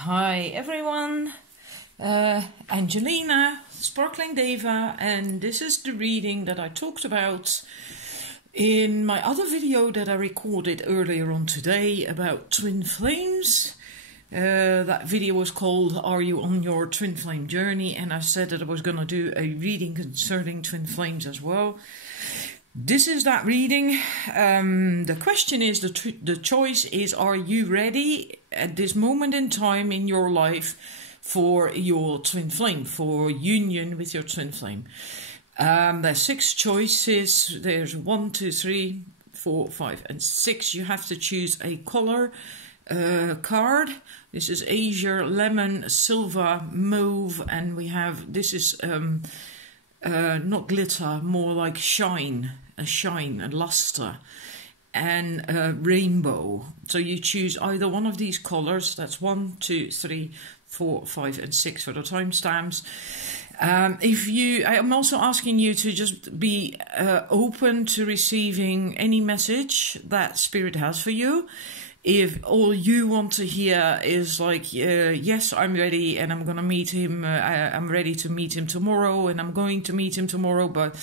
Hi everyone, Angelina, Sparkling Deva, and this is the reading that I talked about in my other video that I recorded earlier on today about twin flames. That video was called Are You on Your Twin Flame Journey? And I said that I was going to do a reading concerning twin flames as well. This is that reading. The question is, the choice is, are you ready at this moment in time in your life for your twin flame, for union with your twin flame? There's 6 choices. There's 1, 2, 3, 4, 5, and 6. You have to choose a color card. This is azure, lemon, silver, mauve, and we have, this is not glitter, more like shine, a luster, and rainbow. So you choose either one of these colors. That's 1, 2, 3, 4, 5, and 6 for the timestamps. I'm also asking you to just be open to receiving any message that Spirit has for you. If all you want to hear is like, yes, I'm ready and I'm going to meet him, I'm ready to meet him tomorrow and I'm going to meet him tomorrow, but,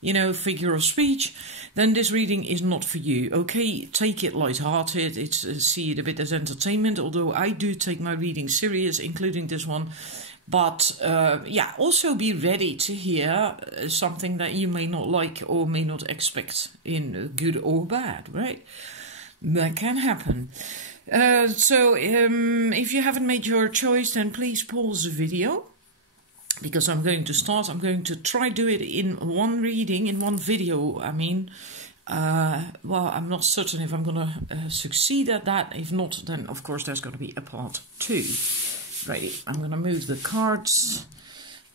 you know, figure of speech, then this reading is not for you, okay? Take it lighthearted, see it a bit as entertainment, although I do take my reading serious, including this one. But, yeah, also be ready to hear something that you may not like or may not expect, in good or bad, right? That can happen. So if you haven't made your choice, then please pause the video, because I'm going to start. I'm going to try do it in one reading, in one video. I mean, well, I'm not certain if I'm going to succeed at that. If not, then of course there's going to be a part 2. Right, I'm going to move the cards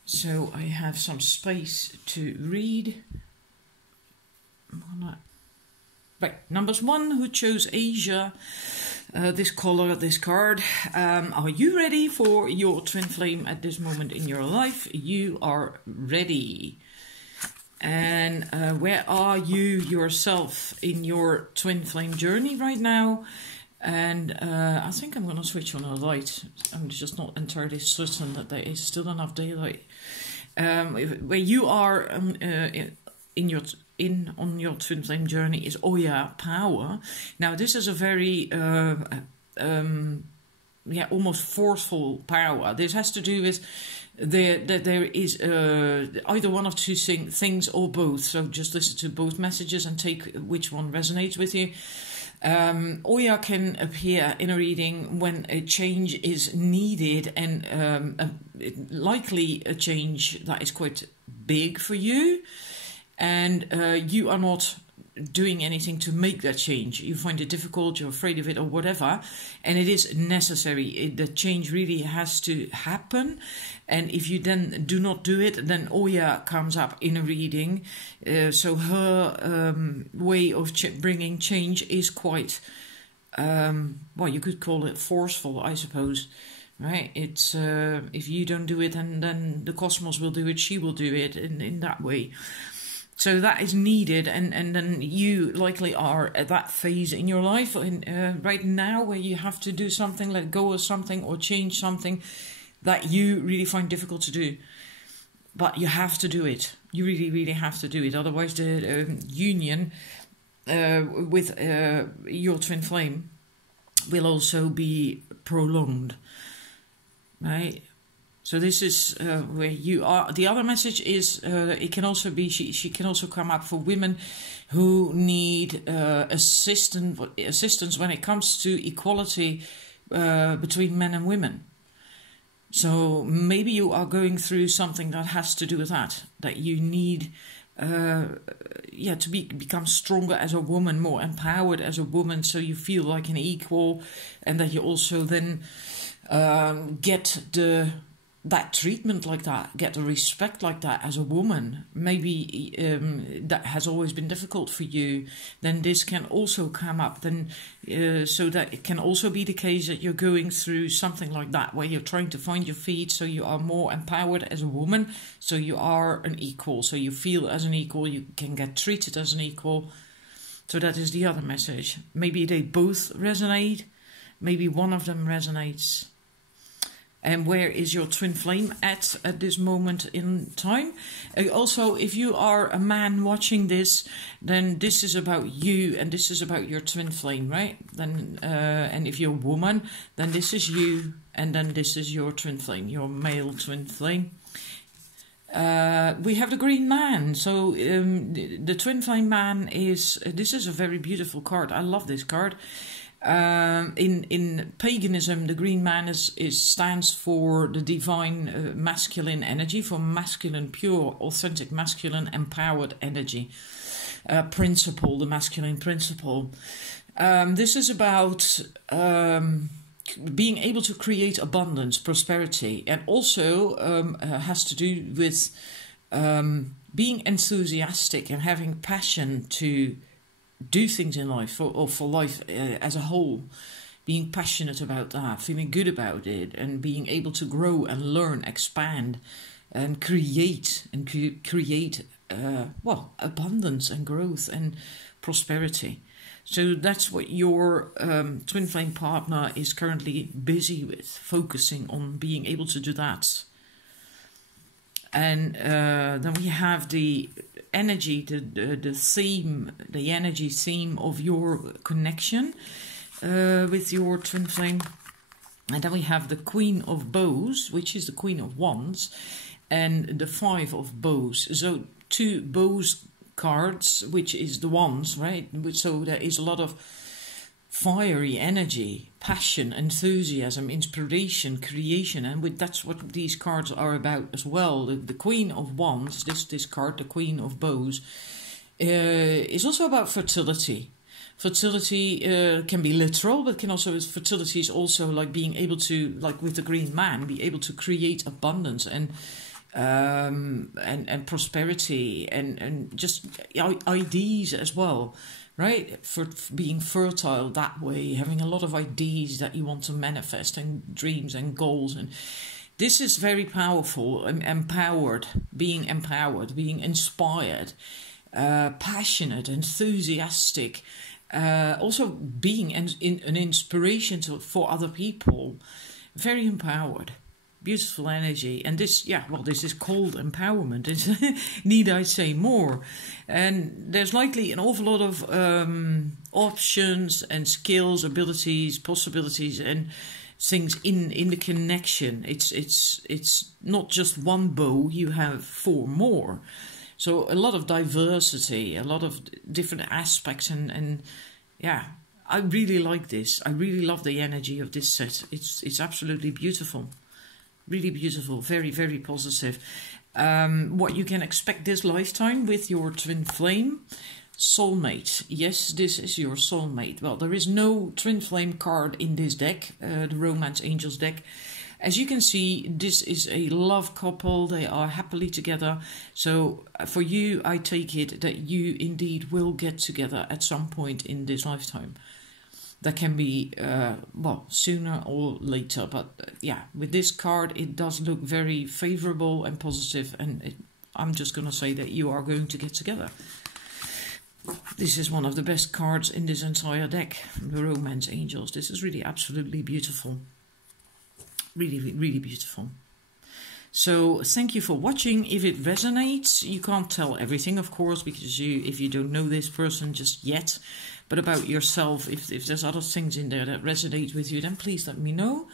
so I have some space to read. Right, numbers 1, who chose Asia, this color, this card. Are you ready for your twin flame at this moment in your life? You are ready. And where are you yourself in your twin flame journey right now? And I think I'm going to switch on a light. I'm just not entirely certain that there is still enough daylight. Where you are on your twin flame journey is Oya power. Now this is a very almost forceful power. This has to do with that there is either one of two things or both. So just listen to both messages and take which one resonates with you. Oya can appear in a reading when a change is needed, and likely a change that is quite big for you, and you are not doing anything to make that change. You find it difficult, you're afraid of it or whatever, and it is necessary. The change really has to happen, and if you then do not do it, then Oya comes up in a reading. So her way of bringing change is quite, well, you could call it forceful, I suppose. Right? It's if you don't do it, and then the cosmos will do it, she will do it in that way. So that is needed, and then you likely are at that phase in your life right now where you have to do something, let go of something or change something that you really find difficult to do. But you have to do it. You really, really have to do it. Otherwise the union with your twin flame will also be prolonged. Right? So this is where you are. The other message is it can also be she can also come up for women who need assistance when it comes to equality between men and women. So maybe you are going through something that has to do with that you need to become stronger as a woman, more empowered as a woman, so you feel like an equal, and that you also then get that treatment like that, get the respect like that as a woman. Maybe that has always been difficult for you. Then this can also come up. Then so that it can also be the case that you're going through something like that, where you're trying to find your feet, so you are more empowered as a woman, so you are an equal, so you feel as an equal, you can get treated as an equal. So that is the other message. Maybe they both resonate. Maybe one of them resonates. And where is your twin flame at this moment in time? Also, if you are a man watching this, then this is about you and this is about your twin flame, right? Then, and if you're a woman, then this is you and then this is your twin flame, your male twin flame. We have the Green Man. So the twin flame man is, this is a very beautiful card. I love this card. In paganism, the Green Man stands for the divine masculine energy, for masculine, pure, authentic, masculine, empowered energy principle, the masculine principle. This is about being able to create abundance, prosperity, and also has to do with being enthusiastic and having passion to do things in life, or for life as a whole, being passionate about that, feeling good about it, and being able to grow and learn, expand, and create well, abundance and growth and prosperity. So that's what your twin flame partner is currently busy with, focusing on being able to do that. And then we have the energy, the theme, the energy theme of your connection with your twin flame. And then we have the Queen of Bows, which is the Queen of Wands, and the Five of Bows. So 2 bows cards, which is the Wands, right? So there is a lot of fiery energy, passion, enthusiasm, inspiration, creation, and that's what these cards are about as well. The Queen of Wands, this card, the Queen of Bows, is also about fertility. Fertility can be literal, but can also, fertility is also like being able to, like with the Green Man, be able to create abundance and prosperity and just ideas as well. Right, for being fertile that way, having a lot of ideas that you want to manifest and dreams and goals. And this is very powerful, empowered, being inspired, passionate, enthusiastic, also being an inspiration for other people, very empowered. Beautiful energy. And this, this is called empowerment. Need I say more? And there's likely an awful lot of options and skills, abilities, possibilities, and things in the connection. It's not just one bow, you have 4 more. So a lot of diversity, a lot of different aspects, and I really like this. I really love the energy of this set. It's absolutely beautiful. Really beautiful, very, very positive. What you can expect this lifetime with your twin flame. Soulmate. Yes, this is your soulmate. Well, there is no twin flame card in this deck, the Romance Angels deck. As you can see, this is a love couple. They are happily together. So for you, I take it that you indeed will get together at some point in this lifetime. That can be, sooner or later. But with this card, it does look very favorable and positive. And I'm just going to say that you are going to get together. This is one of the best cards in this entire deck, the Romance Angels. This is really absolutely beautiful. Really, really beautiful. So thank you for watching. If it resonates, you can't tell everything, of course, because if you don't know this person just yet, but about yourself, if there's other things in there that resonate with you, then please let me know.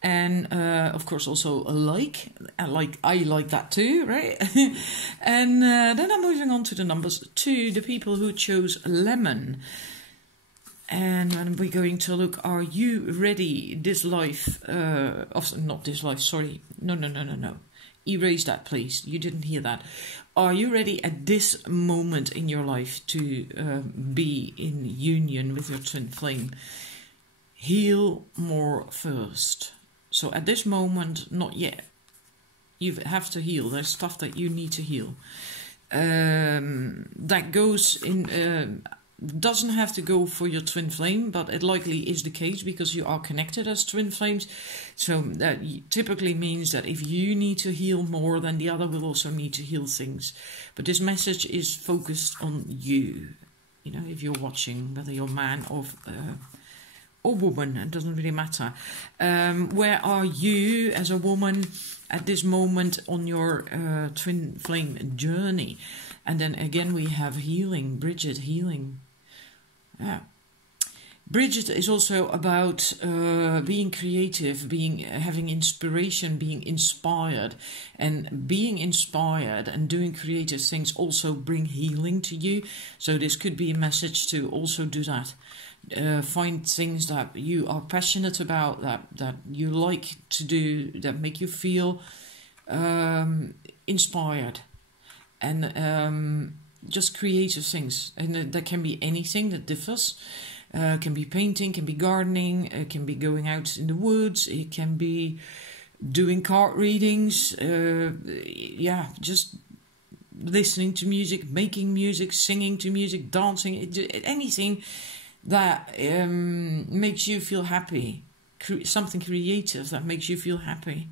And of course also a like. I like that too, right? And then I'm moving on to the numbers 2, the people who chose lemon. And we're going to look, are you ready this life, not this life, sorry, no. Erase that, please. You didn't hear that. Are you ready at this moment in your life to be in union with your twin flame? Heal more first. So at this moment, not yet. You have to heal. There's stuff that you need to heal. That goes in... doesn't have to go for your twin flame, but it likely is the case because you are connected as twin flames. So that typically means that if you need to heal more, then the other will also need to heal things. But this message is focused on you. You know, if you're watching, whether you're man or woman, it doesn't really matter. Where are you as a woman at this moment on your twin flame journey? And then again we have healing, Bridget, healing. Yeah. Bridget is also about being creative, having inspiration, being inspired. And being inspired and doing creative things also bring healing to you. So this could be a message to also do that. Find things that you are passionate about, that you like to do, that make you feel inspired. And just creative things. And that can be anything that differs. Can be painting, can be gardening, it can be going out in the woods, it can be doing card readings, yeah, just listening to music, making music, singing to music, dancing, anything that makes you feel happy, something creative that makes you feel happy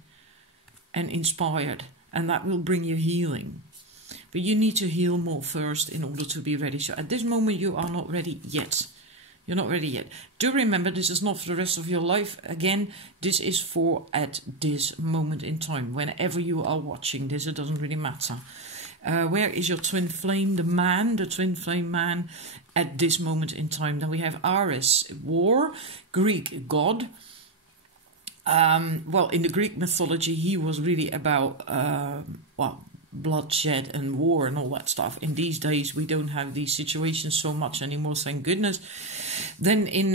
and inspired, and that will bring you healing. But you need to heal more first in order to be ready. So at this moment you are not ready yet. You're not ready yet. Do remember, this is not for the rest of your life. Again, this is for at this moment in time. Whenever you are watching this, it doesn't really matter. Where is your twin flame, the man, the twin flame man, at this moment in time? Then we have Ares, war, Greek god. Well, in the Greek mythology, he was really about, well, bloodshed and war and all that stuff. In these days we don't have these situations so much anymore, thank goodness. Then in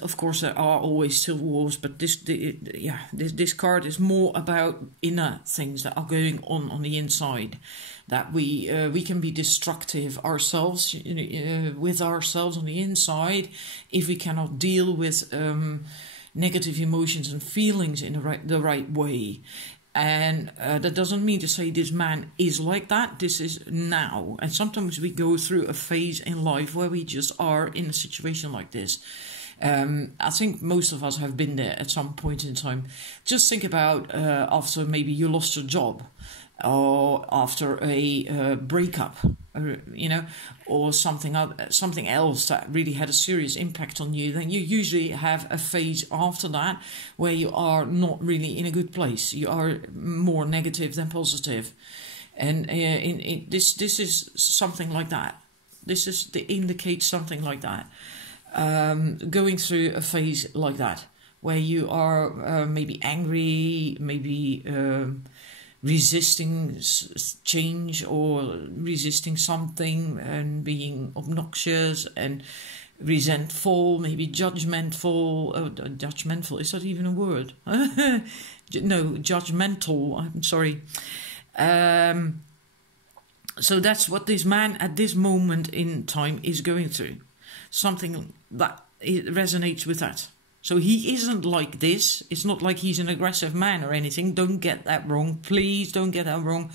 of course there are always still wars, but this card is more about inner things that are going on the inside, that we can be destructive ourselves, with ourselves on the inside, if we cannot deal with negative emotions and feelings in the right way. And that doesn't mean to say this man is like that. This is now. And sometimes we go through a phase in life where we just are in a situation like this. I think most of us have been there at some point in time. Just think about after maybe you lost your job, or after a breakup, or something else that really had a serious impact on you. Then you usually have a phase after that where you are not really in a good place. You are more negative than positive, and this is something like that. This indicates something like that. Going through a phase like that where you are maybe angry, maybe resisting change or resisting something, and being obnoxious and resentful, maybe judgmental. Judgmental, is that even a word? No, judgmental, I'm sorry. So that's what this man at this moment in time is going through. Something that resonates with that. So he isn't like this. It's not like he's an aggressive man or anything. Don't get that wrong. Please don't get that wrong.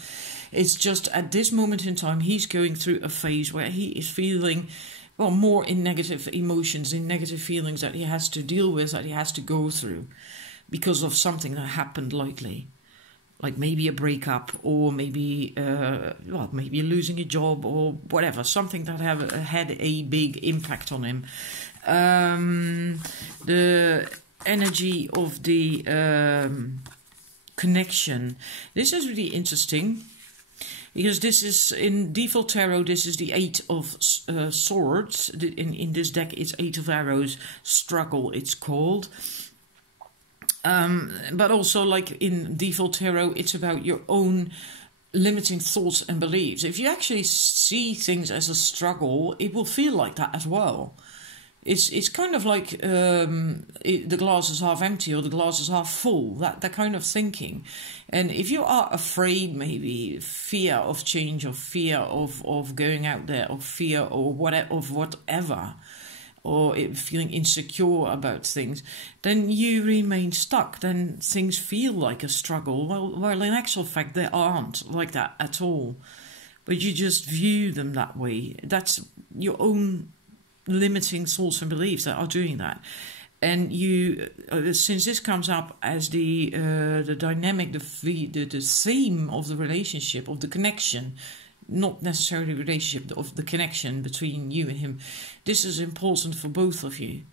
It's just at this moment in time, he's going through a phase where he is feeling, well, more in negative emotions, in negative feelings that he has to deal with, that he has to go through because of something that happened lately. Like maybe a breakup, or maybe, maybe losing a job, or whatever. Something that had a big impact on him. The energy of the connection. This is really interesting, because this is in default tarot. This is the 8 of swords. In this deck, it's 8 of arrows. Struggle, it's called. But also, like in default tarot, it's about your own limiting thoughts and beliefs. If you actually see things as a struggle, it will feel like that as well. It's kind of like the glass is half empty or the glass is half full, that kind of thinking. And if you are afraid, maybe fear of change, or fear of going out there, or fear or whatever, or feeling insecure about things, then you remain stuck. Then things feel like a struggle. Well, in actual fact, they aren't like that at all. But you just view them that way. That's your own limiting thoughts and beliefs that are doing that. And you, since this comes up as the dynamic, the theme of the relationship, of the connection, not necessarily relationship, of the connection between you and him, this is important for both of you.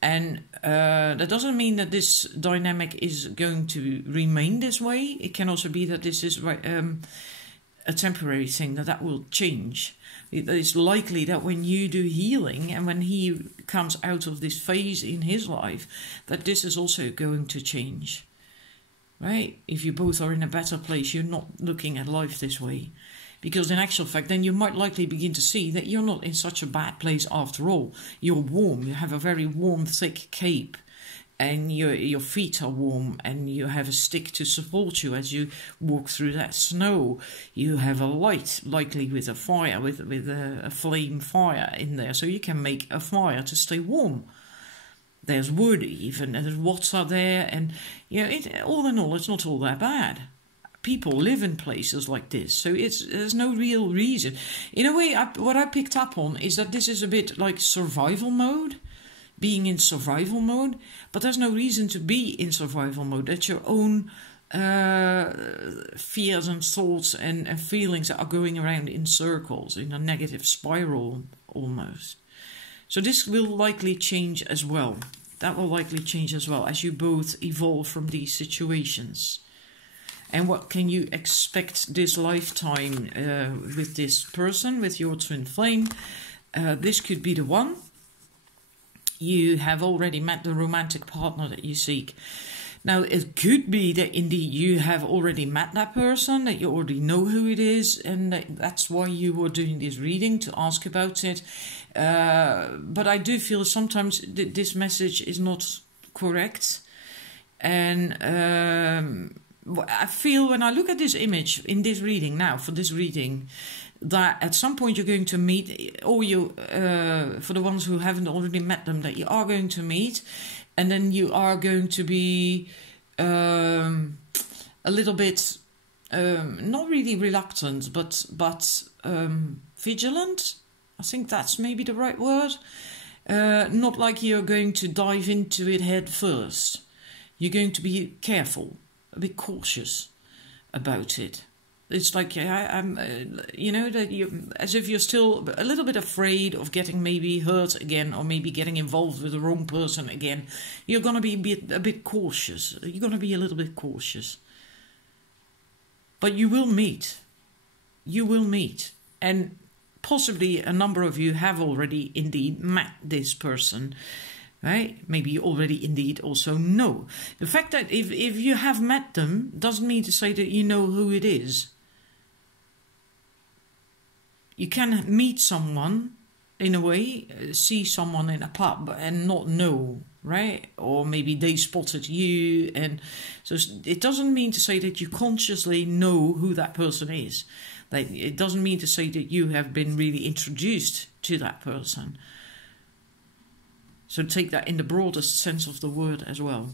And that doesn't mean that this dynamic is going to remain this way. It can also be that this is a temporary thing, that will change. It's likely that when you do healing and when he comes out of this phase in his life, that this is also going to change. Right? If you both are in a better place, you're not looking at life this way. Because in actual fact, then you might likely begin to see that you're not in such a bad place after all. You're warm. You have a very warm, thick cape. And your feet are warm, and you have a stick to support you as you walk through that snow. You have a light, likely with a fire, with a flame fire in there, so you can make a fire to stay warm. There's wood even, and there's water there, and all in all, it's not all that bad. People live in places like this, so there's no real reason. In a way, what I picked up on is that this is a bit like survival mode. Being in survival mode, but there's no reason to be in survival mode. That's your own fears and thoughts and feelings that are going around in circles, in a negative spiral almost. So this will likely change as well. That will likely change as well as you both evolve from these situations. And what can you expect this lifetime with this person, with your twin flame? This could be the one. You have already met the romantic partner that you seek. Now, it could be that indeed you have already met that person, that you already know who it is, and that's why you were doing this reading, to ask about it. But I do feel sometimes this message is not correct. And I feel when I look at this image in this reading now, for this reading, that at some point you're going to meet, or for the ones who haven't already met them, that you are going to meet, and then you are going to be a little bit, not really reluctant, but vigilant. I think that's maybe the right word. Not like you're going to dive into it head first. You're going to be careful, a bit cautious about it. It's like that you, as if you're still a little bit afraid of getting maybe hurt again, or maybe getting involved with the wrong person again. You're going to be a bit cautious. You're going to be a little bit cautious. But you will meet. You will meet. And possibly a number of you have already indeed met this person. Right? Maybe you already indeed also know. The fact that if you have met them doesn't mean to say that you know who it is. You can meet someone, in a way, see someone in a pub and not know, right? Or maybe they spotted you. And so it doesn't mean to say that you consciously know who that person is. Like, it doesn't mean to say that you have been really introduced to that person. So take that in the broadest sense of the word as well.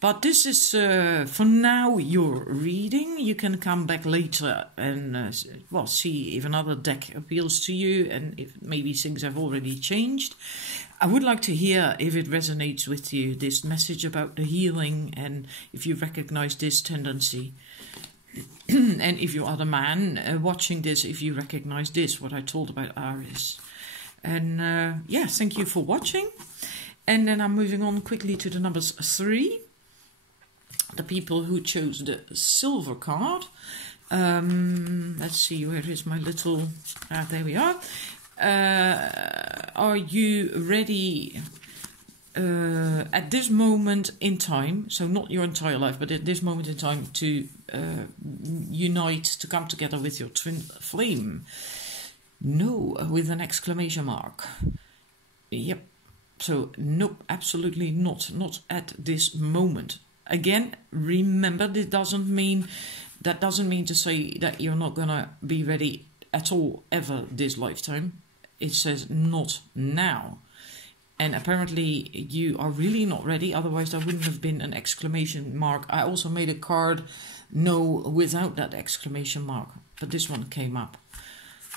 But this is, for now, your reading. You can come back later and, see if another deck appeals to you and if maybe things have already changed. I would like to hear if it resonates with you, this message about the healing, and if you recognize this tendency. And if you are the man watching this, if you recognize this, what I told about Aries. And, thank you for watching. And then I'm moving on quickly to the numbers 3. The people who chose the silver card. Let's see, where is my little... there we are. Are you ready at this moment in time, so not your entire life, but at this moment in time, to unite, to come together with your twin flame? No, with an exclamation mark. Yep. So, nope, absolutely not. Not at this moment. Again, remember, that doesn't mean to say that you're not gonna be ready at all ever this lifetime. It says not now. And apparently you are really not ready, otherwise there wouldn't have been an exclamation mark. I also made a card no without that exclamation mark, but this one came up.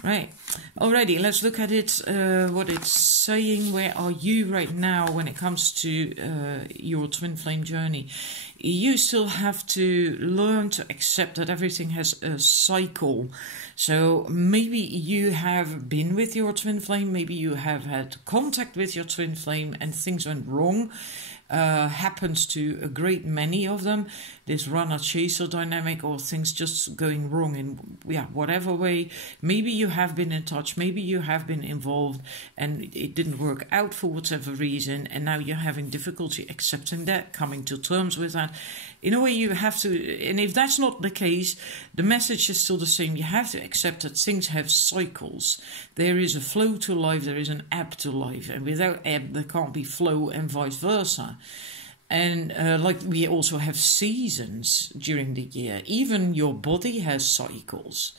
Right. Alrighty, let's look at it, what it's saying. Where are you right now when it comes to your twin flame journey? You still have to learn to accept that everything has a cycle. So maybe you have been with your twin flame, maybe you have had contact with your twin flame and things went wrong. Happens to a great many of them, this runner-chaser dynamic, or things just going wrong in whatever way. Maybe you have been in touch, maybe you have been involved and it didn't work out for whatever reason, and now you're having difficulty accepting that, coming to terms with that. In a way, you have to, and if that's not the case, the message is still the same. You have to accept that things have cycles. There is a flow to life, there is an ebb to life, and without ebb there can't be flow, and vice versa. And like we also have seasons during the year. Even your body has cycles.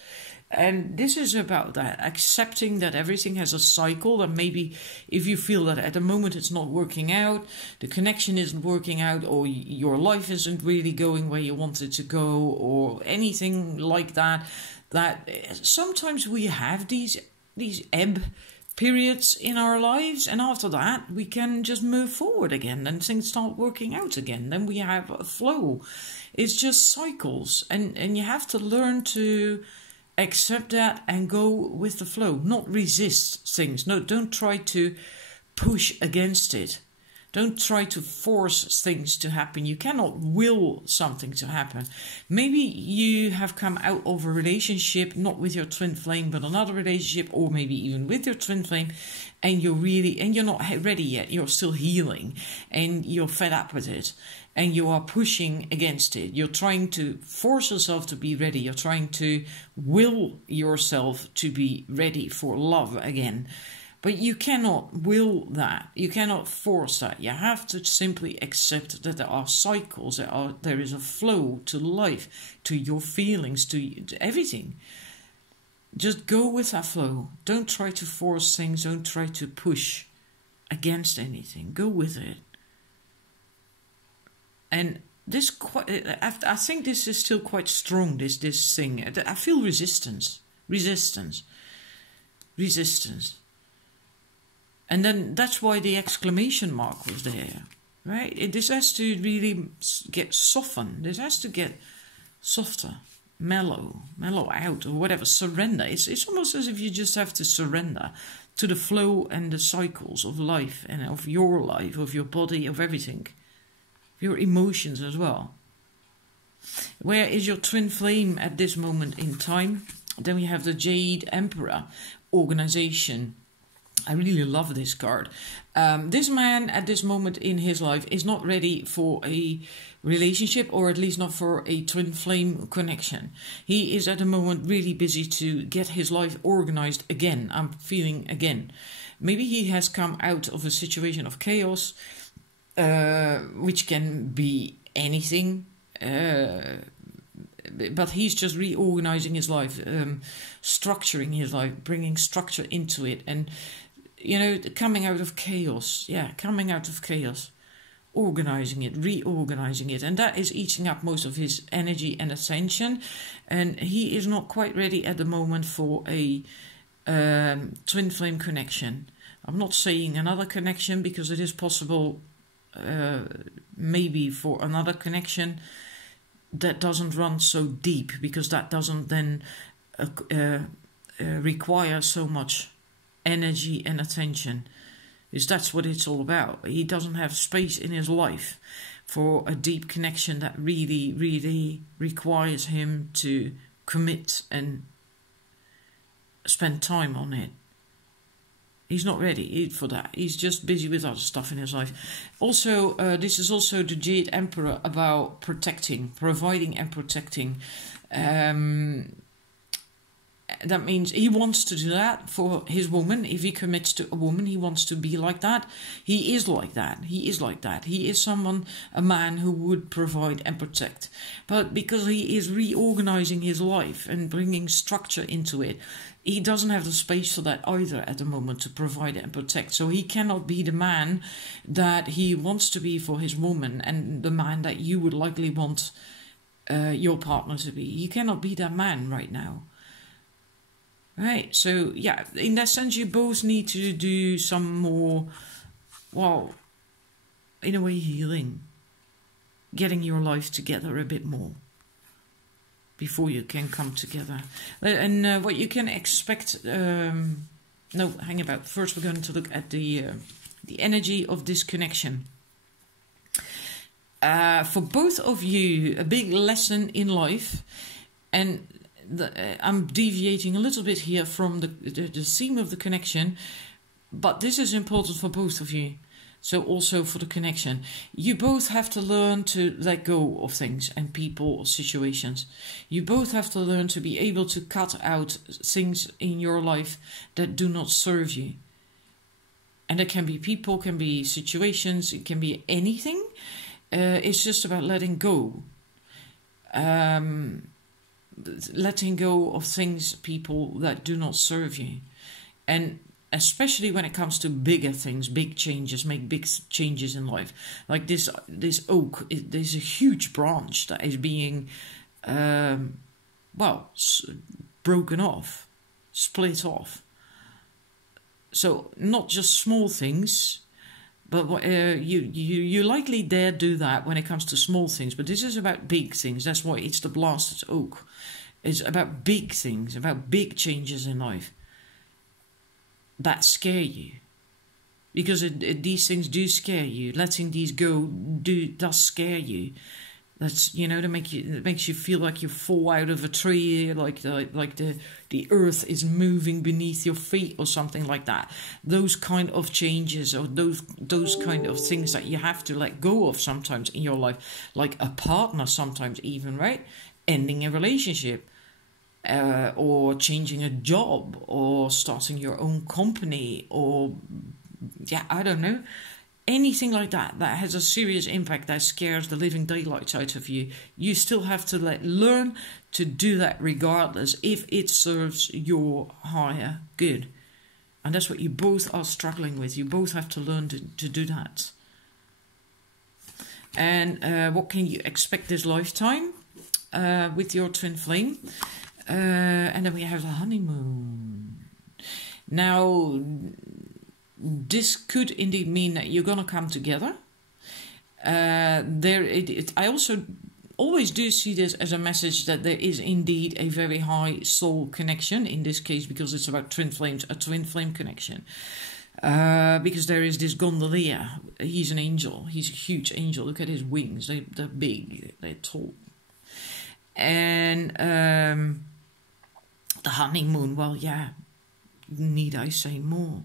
And this is about that, accepting that everything has a cycle. And maybe if you feel that at the moment it's not working out, the connection isn't working out, or your life isn't really going where you want it to go, or anything like that, that sometimes we have these ebb periods in our lives, and after that we can just move forward again and things start working out again. Then we have a flow. It's just cycles, and you have to learn to accept that and go with the flow, not resist things. No, don't try to push against it. Don't try to force things to happen. You cannot will something to happen. Maybe you have come out of a relationship, not with your twin flame, but another relationship, or maybe even with your twin flame, and you're not ready yet. You're still healing, and you're fed up with it, and you are pushing against it. You're trying to force yourself to be ready. You're trying to will yourself to be ready for love again. But you cannot will that. You cannot force that. You have to simply accept that there are cycles. There is a flow to life, to your feelings, to everything. Just go with that flow. Don't try to force things. Don't try to push against anything. Go with it. And this, I think this is still quite strong. This thing. I feel resistance. And then that's why the exclamation mark was there, right? This has to really get softened. This has to get softer, mellow out, or whatever. Surrender. It's almost as if you just have to surrender to the flow and the cycles of life, and of your life, of your body, of everything, your emotions as well. Where is your twin flame at this moment in time? Then we have the Jade Emperor, organization. I really love this card. This man at this moment in his life is not ready for a relationship, or at least not for a twin flame connection. He is at the moment really busy to get his life organized again. I'm feeling again. Maybe he has come out of a situation of chaos, which can be anything. But he's just reorganizing his life, structuring his life, bringing structure into it, and coming out of chaos. Yeah, coming out of chaos, organizing it, reorganizing it, and that is eating up most of his energy and attention. And he is not quite ready at the moment for a twin flame connection. I'm not saying another connection, because it is possible, maybe for another connection that doesn't run so deep, because that doesn't then require so much energy and attention. Because that's what it's all about. He doesn't have space in his life for a deep connection that really, really requires him to commit and spend time on it. He's not ready for that. He's just busy with other stuff in his life. Also, this is also the Jade Emperor, about protecting, providing and protecting. That means he wants to do that for his woman. If he commits to a woman, he wants to be like that. He is like that. He is like that. He is a man who would provide and protect. But because he is reorganizing his life and bringing structure into it, he doesn't have the space for that either at the moment, to provide and protect. So he cannot be the man that he wants to be for his woman, and the man that you would likely want your partner to be. He cannot be that man right now. Right, so yeah, in that sense, you both need to do some more, well, in a way, healing. Getting your life together a bit more before you can come together. And what you can expect... no, hang about. First, we're going to look at the energy of this connection. For both of you, a big lesson in life, and I'm deviating a little bit here from the theme of the connection, but this is important for both of you. So also for the connection. You both have to learn to let go of things and people or situations. You both have to learn to be able to cut out things in your life that do not serve you. And it can be people, can be situations, it can be anything. It's just about letting go. Letting go of things, people that do not serve you. And especially when it comes to bigger things, big changes, make big changes in life. Like this oak, there's a huge branch that is being, broken off, split off. So not just small things, but you likely dare do that when it comes to small things. But this is about big things. That's why it's the blasted oak. It's about big things, about big changes in life that scare you. Because these things do scare you. Letting these go does scare you. That's, that makes you feel like you fall out of a tree, like the earth is moving beneath your feet or something like that. Those kind of changes, or those kind of things that you have to let go of sometimes in your life, like a partner sometimes even, right? Ending a relationship, or changing a job, or starting your own company, or I don't know. Anything like that has a serious impact that scares the living daylights out of you. You still have to learn to do that regardless if it serves your higher good. And that's what you both are struggling with. You both have to learn to do that. And what can you expect this lifetime with your twin flame? And then we have the honeymoon. Now, this could indeed mean that you're going to come together. I also always do see this as a message that there is indeed a very high soul connection. In this case, because it's about twin flames, a twin flame connection. Because there is this gondolier. He's an angel. He's a huge angel. Look at his wings. They're big. They're tall. And the honeymoon, well, yeah. Need I say more?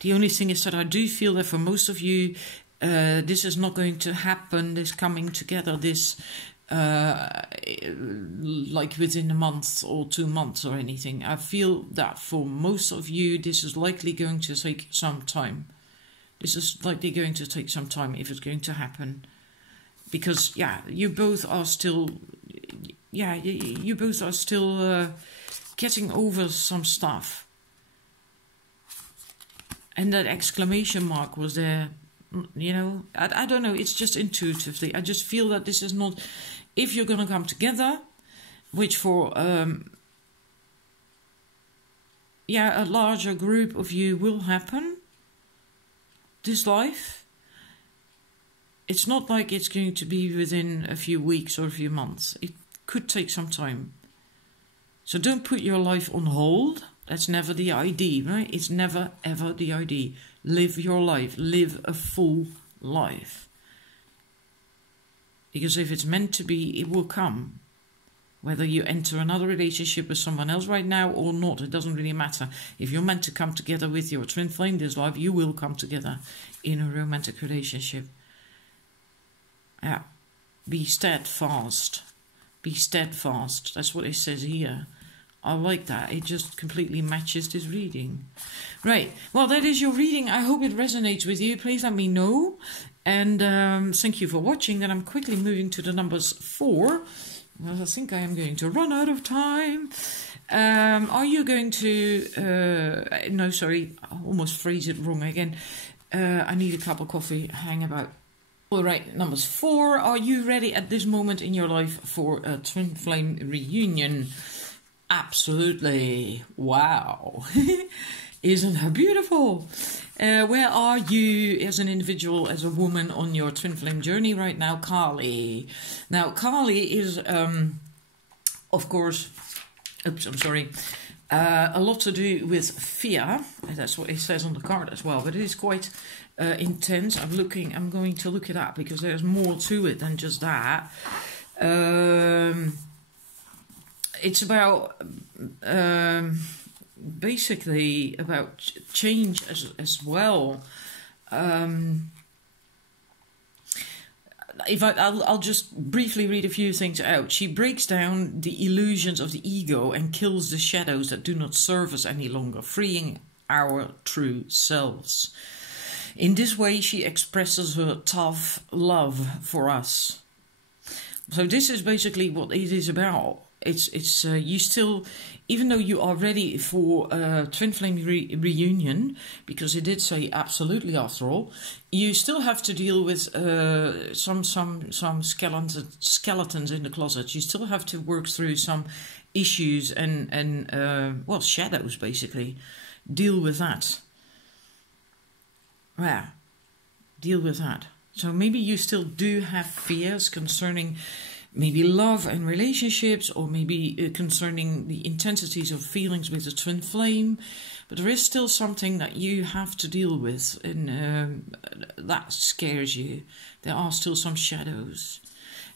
The only thing is that I do feel that for most of you, this is not going to happen, this coming together, this like within a month or 2 months or anything. I feel that for most of you, this is likely going to take some time. This is likely going to take some time if it's going to happen. Because, you both are still, you both are still getting over some stuff. And that exclamation mark was there, I don't know, it's just intuitively. I just feel that this is not, if you're going to come together, which for, a larger group of you will happen, this life, it's not like it's going to be within a few weeks or a few months. It could take some time. So don't put your life on hold. That's never the idea, right? It's never, ever the idea. Live your life. Live a full life. Because if it's meant to be, it will come. Whether you enter another relationship with someone else right now or not, it doesn't really matter. If you're meant to come together with your twin flame this life, you will come together in a romantic relationship. Yeah. Be steadfast. Be steadfast. That's what it says here. I like that. It just completely matches this reading. Right. Well, that is your reading. I hope it resonates with you. Please let me know. And thank you for watching. Then I'm quickly moving to the numbers 4. Well, I think I am going to run out of time. Are you going to... no, sorry. I almost phrased it wrong again. I need a cup of coffee. Hang about. All right. Numbers 4. Are you ready at this moment in your life for a twin flame reunion? Absolutely. Wow. Isn't her beautiful? Where are you as an individual, as a woman on your twin flame journey right now, Kali? Now, Kali is, of course, I'm sorry, a lot to do with fear. That's what it says on the card as well. But it is quite intense. I'm going to look it up because there's more to it than just that. It's about basically about change as well. I'll just briefly read a few things out. She breaks down the illusions of the ego and kills the shadows that do not serve us any longer, freeing our true selves. In this way, she expresses her tough love for us. So this is basically what it is about. It's you still, even though you are ready for a twin flame reunion, because it did say absolutely after all, you still have to deal with some skeletons in the closet. You still have to work through some issues and well, shadows basically. Deal with that. Yeah, deal with that. So maybe you still do have fears concerning maybe love and relationships, or maybe concerning the intensities of feelings with the twin flame, but there is still something that you have to deal with, and that scares you. There are still some shadows.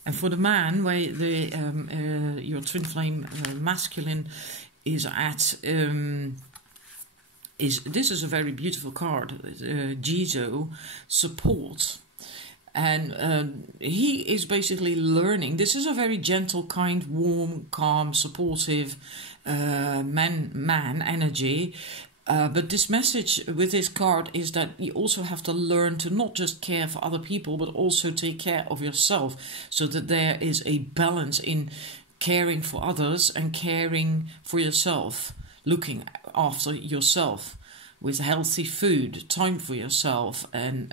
And for the man, where your twin flame masculine is at, this is a very beautiful card, Jizo, support. And he is basically learning. This is a very gentle, kind, warm, calm, supportive man energy. But this message with this card is that you also have to learn to not just care for other people, but also take care of yourself, so that there is a balance in caring for others and caring for yourself, looking after yourself. With healthy food, time for yourself, and,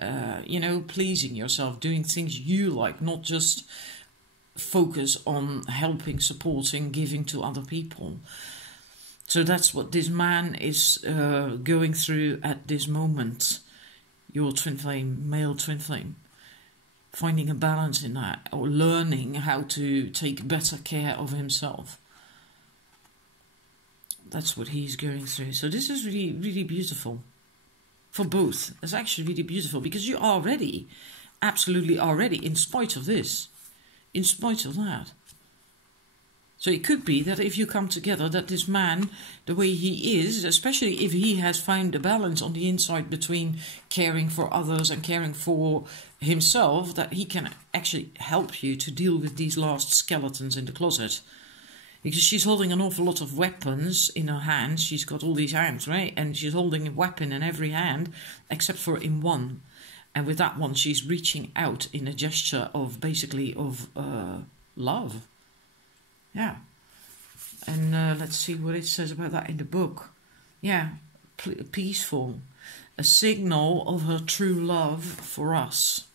pleasing yourself, doing things you like, not just focus on helping, supporting, giving to other people. So that's what this man is going through at this moment, your twin flame, male twin flame. Finding a balance in that, or learning how to take better care of himself. That's what he's going through. So this is really, really beautiful for both. It's actually really beautiful because you are ready, absolutely are ready, in spite of this, in spite of that. So it could be that if you come together, that this man, the way he is, especially if he has found a balance on the inside between caring for others and caring for himself, that he can actually help you to deal with these last skeletons in the closet. Because she's holding an awful lot of weapons in her hands. She's got all these hands, right? And she's holding a weapon in every hand, except for in one. And with that one, she's reaching out in a gesture of, basically, of love. Yeah. And let's see what it says about that in the book. Yeah, peaceful. A signal of her true love for us.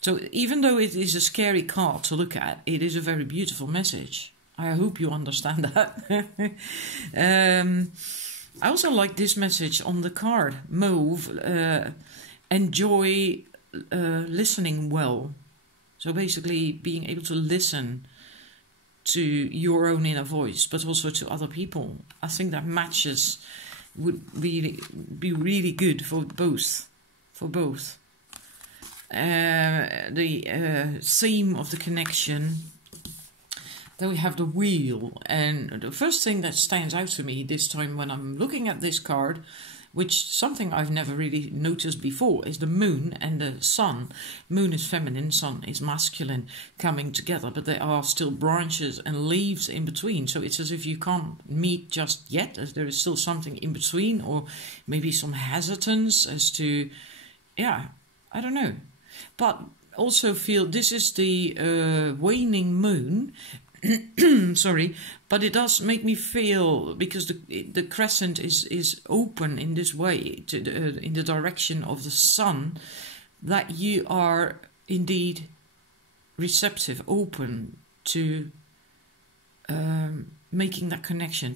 So even though it is a scary card to look at, it is a very beautiful message. I hope you understand that. I also like this message on the card. Mauve, enjoy listening well. So basically being able to listen to your own inner voice, but also to other people. I think that matches would really be really good for both. For both. The theme of the connection. Then we have the wheel, and the first thing that stands out to me this time when I'm looking at this card, which something I've never really noticed before, is the moon and the sun. Moon is feminine, sun is masculine, coming together, but there are still branches and leaves in between. So it's as if you can't meet just yet, as there is still something in between, or maybe some hesitance as to, yeah, I don't know. But also feel this is the waning moon. Sorry, but it does make me feel, because the crescent is open in this way to in the direction of the sun, that you are indeed receptive, open to making that connection,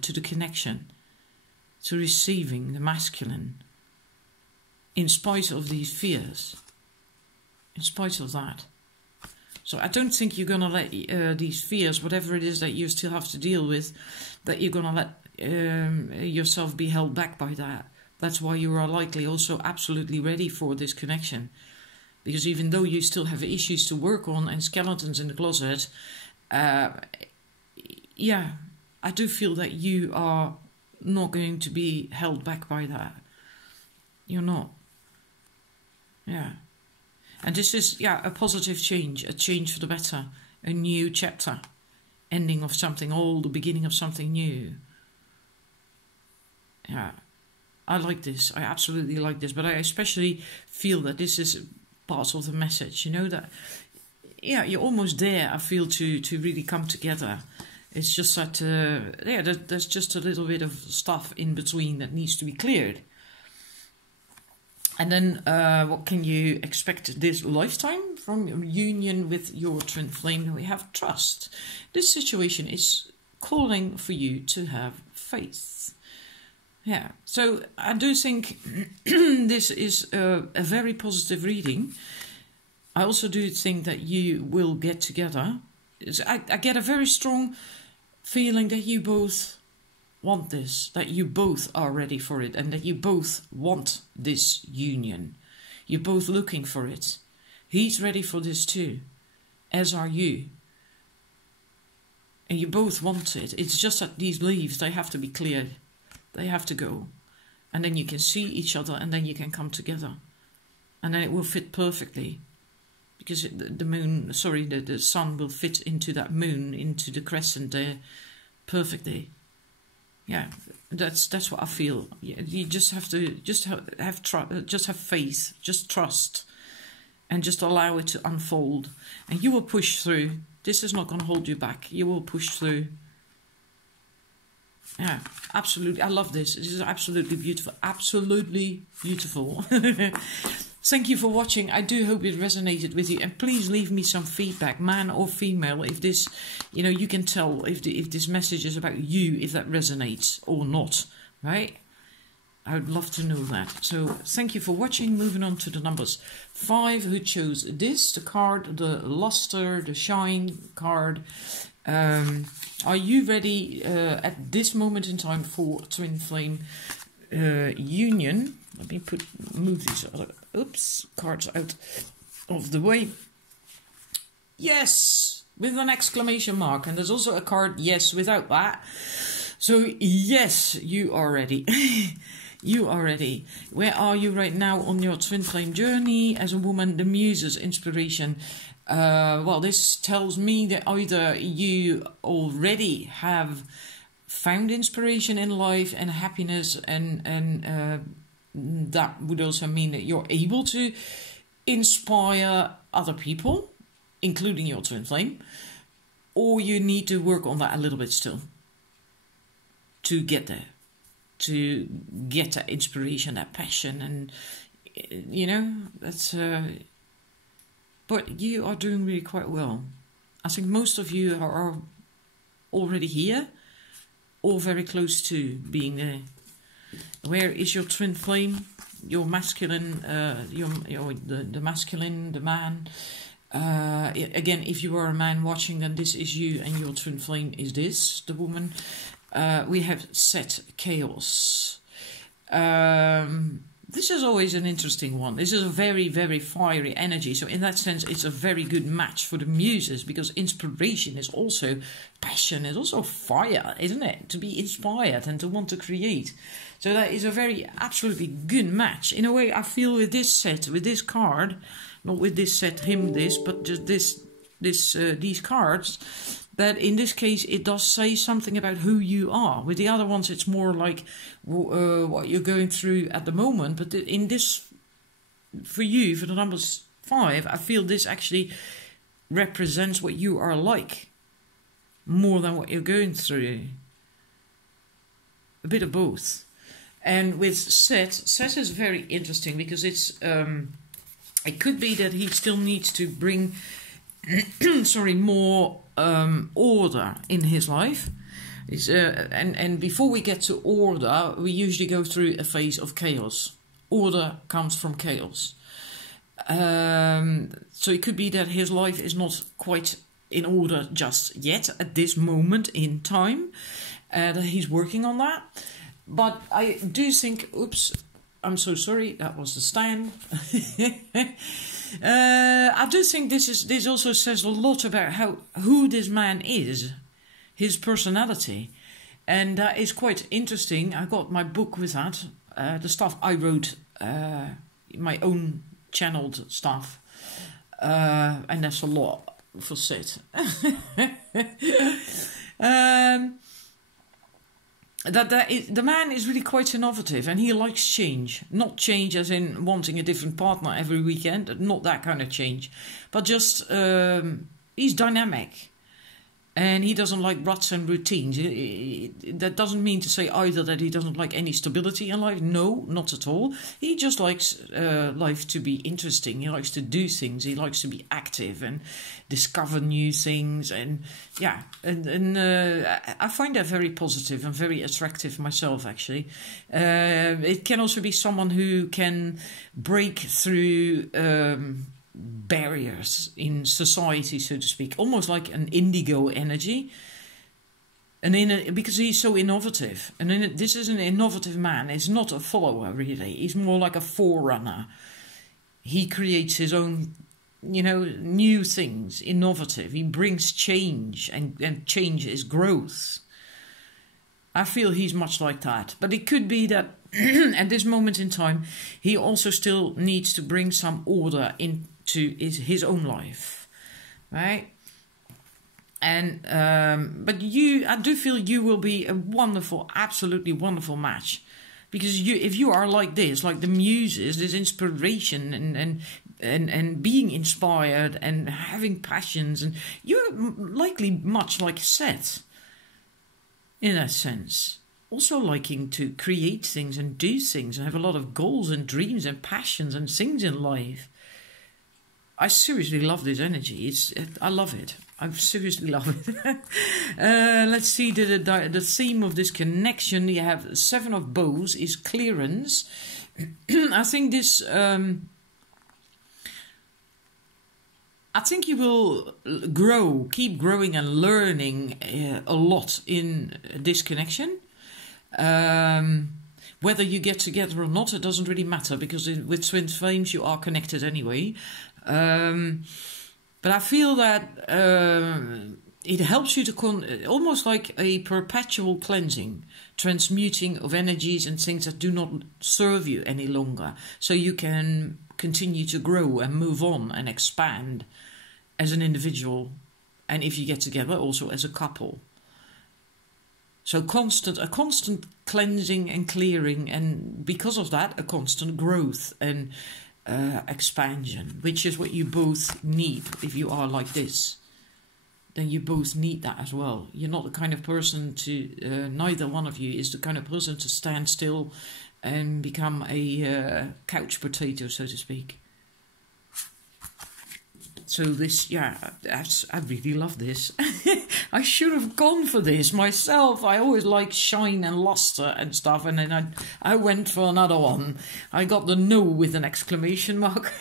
to receiving the masculine, in spite of these fears, in spite of that. So I don't think you're going to let these fears, whatever it is that you still have to deal with, that you're going to let yourself be held back by that. That's why you are likely also absolutely ready for this connection. Because even though you still have issues to work on and skeletons in the closet, yeah, I do feel that you are not going to be held back by that. You're not. Yeah. And this is, yeah, a positive change, a change for the better, a new chapter, ending of something old, the beginning of something new. Yeah, I like this. I absolutely like this. But I especially feel that this is part of the message, you know, that, yeah, you're almost there, I feel, to really come together. It's just that, yeah, there's just a little bit of stuff in between that needs to be cleared. And then what can you expect this lifetime from your union with your twin flame? We have trust. This situation is calling for you to have faith. Yeah, so I do think this is a very positive reading. I also do think that you will get together. I get a very strong feeling that you both want this, that you both are ready for it, and that you both want this union. You're both looking for it. He's ready for this too, as are you. And you both want it. It's just that these leaves, they have to be cleared. They have to go. And then you can see each other, and then you can come together. And then it will fit perfectly. Because the sun will fit into that moon, into the crescent there, perfectly. Yeah, that's what I feel. Yeah, you just have to have faith, just trust, and just allow it to unfold. And you will push through. This is not going to hold you back. You will push through. Yeah, absolutely. I love this. This is absolutely beautiful. Absolutely beautiful. Thank you for watching. I do hope it resonated with you. And please leave me some feedback, man or female, if this, you know, you can tell if this message is about you, if that resonates or not, right? I would love to know that. So thank you for watching. Moving on to the numbers. 5, who chose this, the card, the luster, the shine card. Are you ready at this moment in time for twin flame union? Let me move these other cards out of the way. Yes, with an exclamation mark. And there's also a card yes without that. So yes, you are ready. You are ready. Where are you right now on your twin flame journey as a woman? The muses, inspiration. Well, this tells me that either you already have found inspiration in life and happiness, and that would also mean that you're able to inspire other people, including your twin flame, or you need to work on that a little bit still to get there, to get that inspiration, that passion, and you know, that's but you are doing really quite well. I think most of you are already here, or very close to being there. Where is your twin flame? Your masculine, the masculine, the man. Again, if you are a man watching, then this is you, and your twin flame is this, the woman. We have set chaos. This is always an interesting one. This is a very, very fiery energy. So in that sense, it's a very good match for the muses, because inspiration is also passion, is also fire, isn't it? To be inspired and to want to create. So that is a very absolutely good match. In a way, I feel with this set, with this card, not with this set, but just these cards, that in this case it does say something about who you are. With the other ones, it's more like what you're going through at the moment. But in this, for you, for the numbers 5, I feel this actually represents what you are like, more than what you're going through. A bit of both. And with Set is very interesting, because it's it could be that he still needs to bring more order in his life. And before we get to order, we usually go through a phase of chaos. Order comes from chaos. So it could be that his life is not quite in order just yet at this moment in time. That he's working on that. But I do think, oops, I'm so sorry, that was the stand. I do think this also says a lot about who this man is, his personality. And that is quite interesting. I got my book with that, the stuff I wrote, my own channeled stuff. And that's a lot for Sid. The man is really quite innovative, and he likes change. Not change as in wanting a different partner every weekend, not that kind of change, but just he's dynamic. And he doesn't like ruts and routines. That doesn't mean to say either that he doesn't like any stability in life. No, not at all. He just likes life to be interesting. He likes to do things. He likes to be active and discover new things. And yeah, and I find that very positive and very attractive myself, actually. It can also be someone who can break through barriers in society, so to speak, almost like an indigo energy, and because he's so innovative. And this is an innovative man. It's not a follower, really. He's more like a forerunner. He creates his own, new things, innovative. He brings change, and change is growth. I feel he's much like that. But it could be that at this moment in time, he also still needs to bring some order into his own life, right? And but I do feel you will be a wonderful, absolutely wonderful match, because if you are like this, like the muses, this inspiration and being inspired and having passions, and you're likely much like Seth, in that sense. Also liking to create things and do things and have a lot of goals and dreams and passions and things in life. I seriously love this energy. I love it. I seriously love it. Let's see the theme of this connection. You have Seven of Bows is clearance. I think this. I think you will keep growing and learning a lot in this connection. Whether you get together or not, it doesn't really matter, because with twin flames you are connected anyway. But I feel that it helps you to almost like a perpetual cleansing, transmuting of energies and things that do not serve you any longer, so you can continue to grow and move on and expand as an individual, and if you get together, also as a couple. So a constant cleansing and clearing, and because of that, a constant growth and expansion, which is what you both need. If you are like this, then you both need that as well. You're not the kind of person to, neither one of you is the kind of person to stand still and become a couch potato, so to speak. So this, yeah, I really love this. I should have gone for this myself. I always like shine and luster and stuff, and then I went for another one. I got the no with an exclamation mark.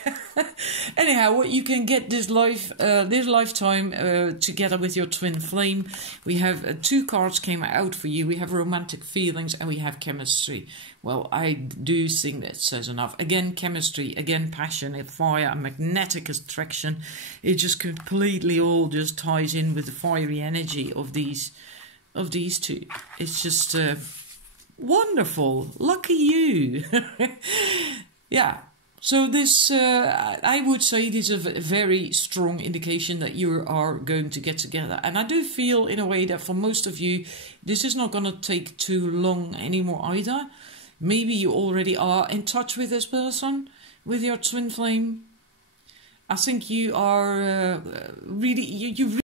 Anyhow, what you can get this lifetime together with your twin flame. We have 2 cards came out for you. We have romantic feelings and we have chemistry. Well, I do think that says enough. Again, chemistry, again, passion, and fire, and magnetic attraction. It just completely all just ties in with the fiery energy of these two. It's just wonderful. Lucky you. Yeah. So this, I would say this is a very strong indication that you are going to get together. And I do feel in a way that for most of you, this is not going to take too long anymore either. Maybe you already are in touch with this person, with your twin flame. I think you are really, you